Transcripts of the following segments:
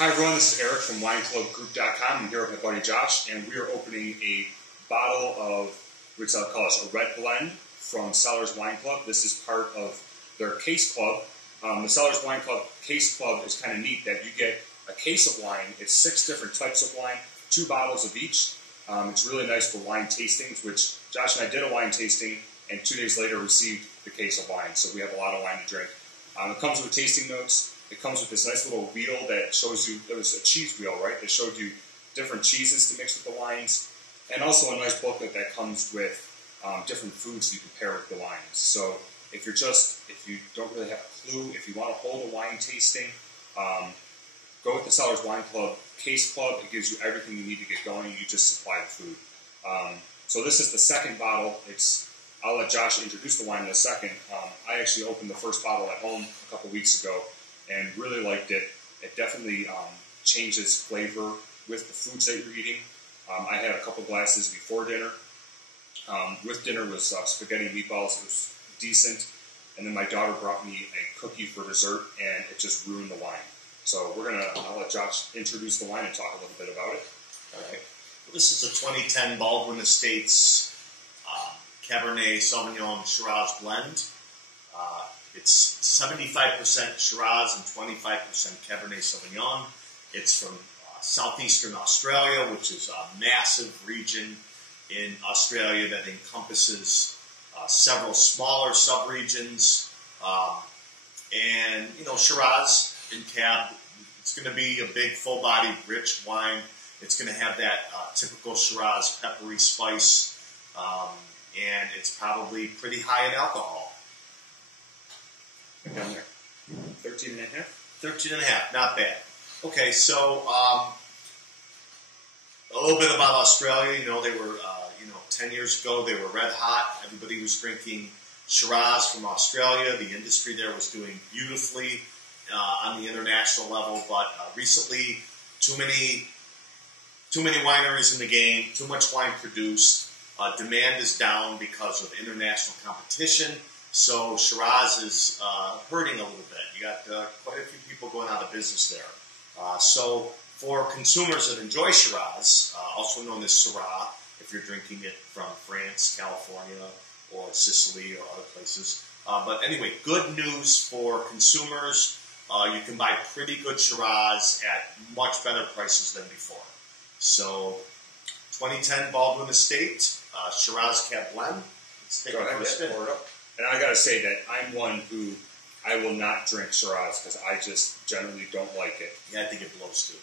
Hi everyone, this is Eric from WineClubGroup.com. I'm here with my buddy Josh, and we are opening a bottle of, which I'll call a red blend from Cellars Wine Club. This is part of their case club. The Cellars Wine Club case club is kind of neat that you get a case of wine. It's 6 different types of wine, 2 bottles of each. It's really nice for wine tastings, which Josh and I did a wine tasting, and 2 days later received the case of wine. So we have a lot of wine to drink. It comes with tasting notes. It comes with this nice little wheel that shows you, it was a cheese wheel, right? That showed you different cheeses to mix with the wines. And also a nice booklet that comes with different foods you can pair with the wines. So if you don't really have a clue, if you want to hold a wine tasting, go with the Cellars Wine Club Case Club. It gives you everything you need to get going. You just supply the food. So this is the second bottle. I'll let Josh introduce the wine in a second. I actually opened the first bottle at home a couple weeks ago and really liked it. It definitely changes flavor with the foods that you're eating. I had a couple glasses before dinner. With dinner was spaghetti and meatballs. It was decent. And then my daughter brought me a cookie for dessert, and it just ruined the wine. So I'll let Josh introduce the wine and talk a little bit about it. All right. Well, this is a 2010 Baldwin Estates Cabernet Sauvignon Shiraz blend. It's 75% Shiraz and 25% Cabernet Sauvignon. It's from southeastern Australia, which is a massive region in Australia that encompasses several smaller subregions. And, you know, Shiraz in Cab, it's going to be a big, full-bodied, rich wine. It's going to have that typical Shiraz peppery spice, and it's probably pretty high in alcohol. Down there. 13 and a half? 13 and a half, not bad. Okay, so a little bit about Australia. You know, they were, 10 years ago, they were red hot. Everybody was drinking Shiraz from Australia. The industry there was doing beautifully on the international level, but recently, too many wineries in the game, too much wine produced. Demand is down because of international competition. So Shiraz is hurting a little bit. You got quite a few people going out of business there. So for consumers that enjoy Shiraz, also known as Syrah, if you're drinking it from France, California, or Sicily, or other places. But anyway, good news for consumers. You can buy pretty good Shiraz at much better prices than before. So 2010 Baldwin Estate, Shiraz Cab Blend. Let's take a spin. And I gotta say that I'm one who I will not drink Shiraz because I just generally don't like it. Yeah, I think it blows too.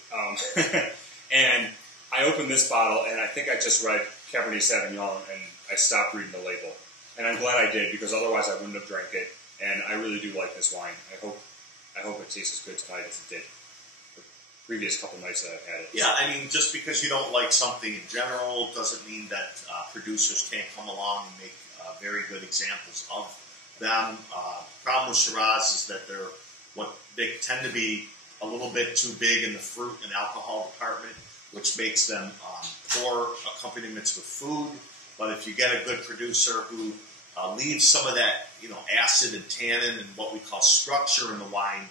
And I opened this bottle and I think I just read Cabernet Sauvignon and I stopped reading the label. And I'm glad I did because otherwise I wouldn't have drank it. And I really do like this wine. I hope it tastes as good tonight as it did the previous couple nights that I've had it. Yeah, I mean, just because you don't like something in general doesn't mean that producers can't come along and make very good examples of them. Problem with Shiraz is that they tend to be a little bit too big in the fruit and alcohol department, which makes them poor accompaniments with food. But if you get a good producer who leaves some of that, acid and tannin and what we call structure in the wine,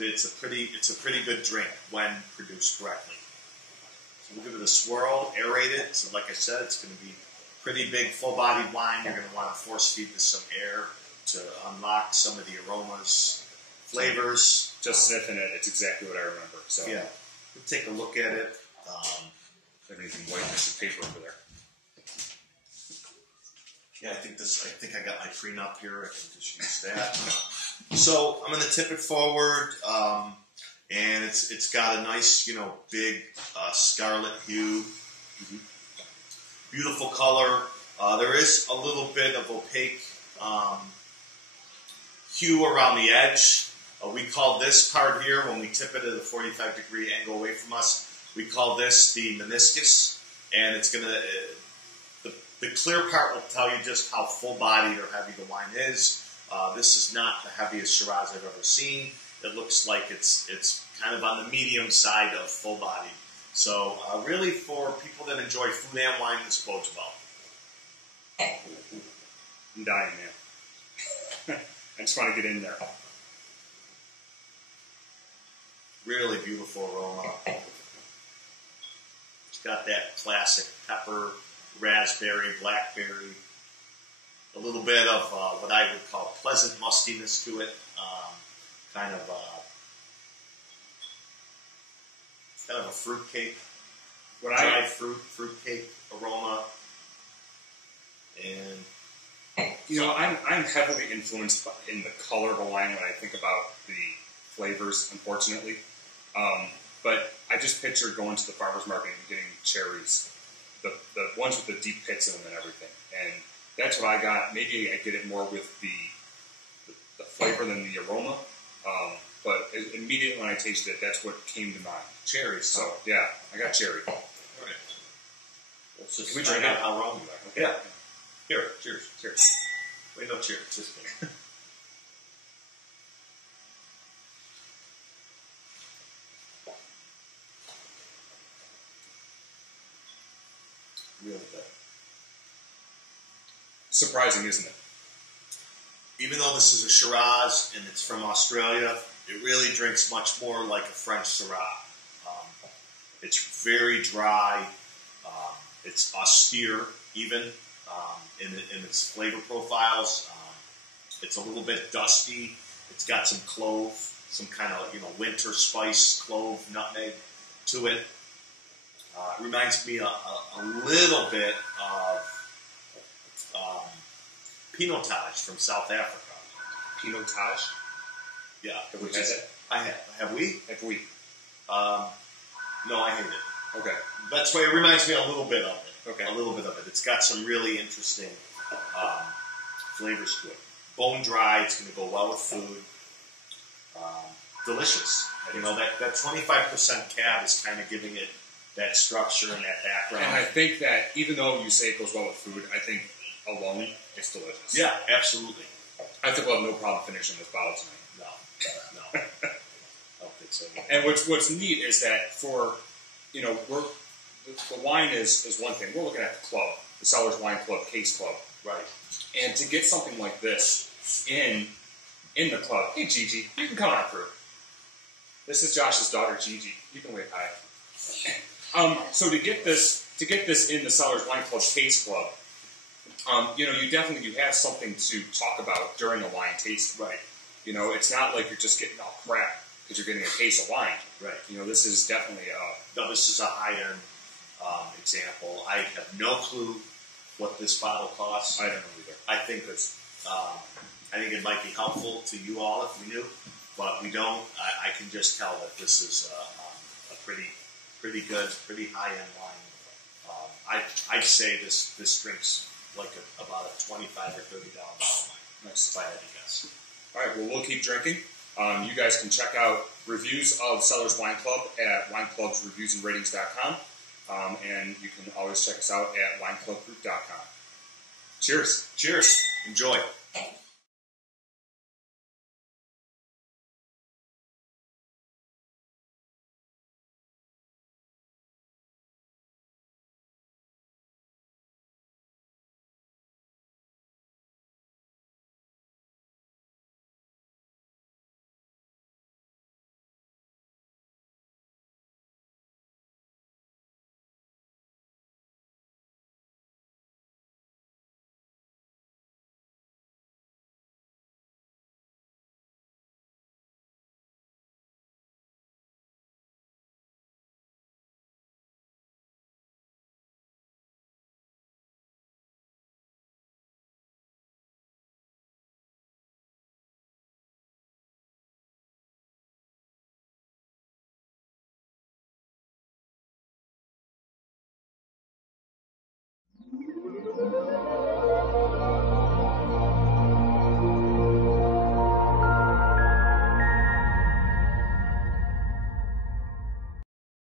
it's a pretty good drink when produced correctly. So we'll give it a swirl, aerate it. So like I said, it's going to be pretty big, full-bodied wine. You're going to want to force feed this some air to unlock some of the aromas, flavors. Just sniffing it, it's exactly what I remember. So yeah, we'll take a look at it. Anything white piece of paper over there? Yeah, I think I got my prenup here. I can just use that. So I'm going to tip it forward, and it's got a nice, big scarlet hue. Mm-hmm. Beautiful color. There is a little bit of opaque hue around the edge. We call this part here, when we tip it at a 45-degree angle away from us, we call this the meniscus. And it's going to, the clear part will tell you just how full-bodied or heavy the wine is. This is not the heaviest Shiraz I've ever seen. It looks like it's kind of on the medium side of full-bodied. So really for people that enjoy food and wine, this bodes well. I'm dying, man. I just want to get in there. Really beautiful aroma. It's got that classic pepper, raspberry, blackberry, a little bit of what I would call pleasant mustiness to it. Kind of a fruitcake, dried fruitcake aroma. And you know, I'm heavily influenced in the color of a wine when I think about the flavors, unfortunately. But I just picture going to the farmer's market and getting cherries, the ones with the deep pits in them and everything. And that's what I got. Maybe I get it more with the flavor than the aroma. But immediately when I tasted it, that's what came to mind. cherries. So, yeah, I got cherry. All right. Let's just Can we find drink out it? how wrong you are. Okay. Yeah. Here, cheers. Cheers. Wait, no, cheers. Just kidding. Really good. Surprising, isn't it? Even though this is a Shiraz and it's from Australia, it really drinks much more like a French Syrah. It's very dry. It's austere, even in its flavor profiles. It's a little bit dusty. It's got some clove, some kind of winter spice, clove, nutmeg to it. It reminds me a little bit of Pinotage from South Africa. Pinotage? Yeah. Have we had that? I have. Have we? Have we? No, I hate it. Okay. That's why it reminds me a little bit of it. Okay. A little bit of it. It's got some really interesting flavors to it. Bone dry. It's going to go well with food. Delicious. You know, that 25% cab is kind of giving it that structure and that background. And I think that even though you say it goes well with food, I think alone it's delicious. Yeah, absolutely. I think we'll have no problem finishing this bottle tonight. No. I don't think so. And what's neat is that for, the wine is one thing. We're looking at the club, the Cellars Wine Club, Case Club. Right. And to get something like this in the club, hey Gigi, you can come on through. This is Josh's daughter, Gigi. You can wave hi. So to get this in the Cellars Wine Club, Case Club, you have something to talk about during a wine tasting. Right. It's not like you're just getting all crap because you're getting a case of wine. Right. This is definitely No, this is a high-end example. I have no clue what this bottle costs. I don't know either. I think it might be helpful to you all if we knew, but we don't. I can just tell that this is a pretty good, pretty high-end wine. I'd say this drinks like about a $25 or $30 bottle of wine. Nice. If I had to guess. All right, well, we'll keep drinking. You guys can check out reviews of Cellars Wine Club at wineclubsreviewsandratings.com. And you can always check us out at wineclubgroup.com. Cheers. Cheers. Enjoy.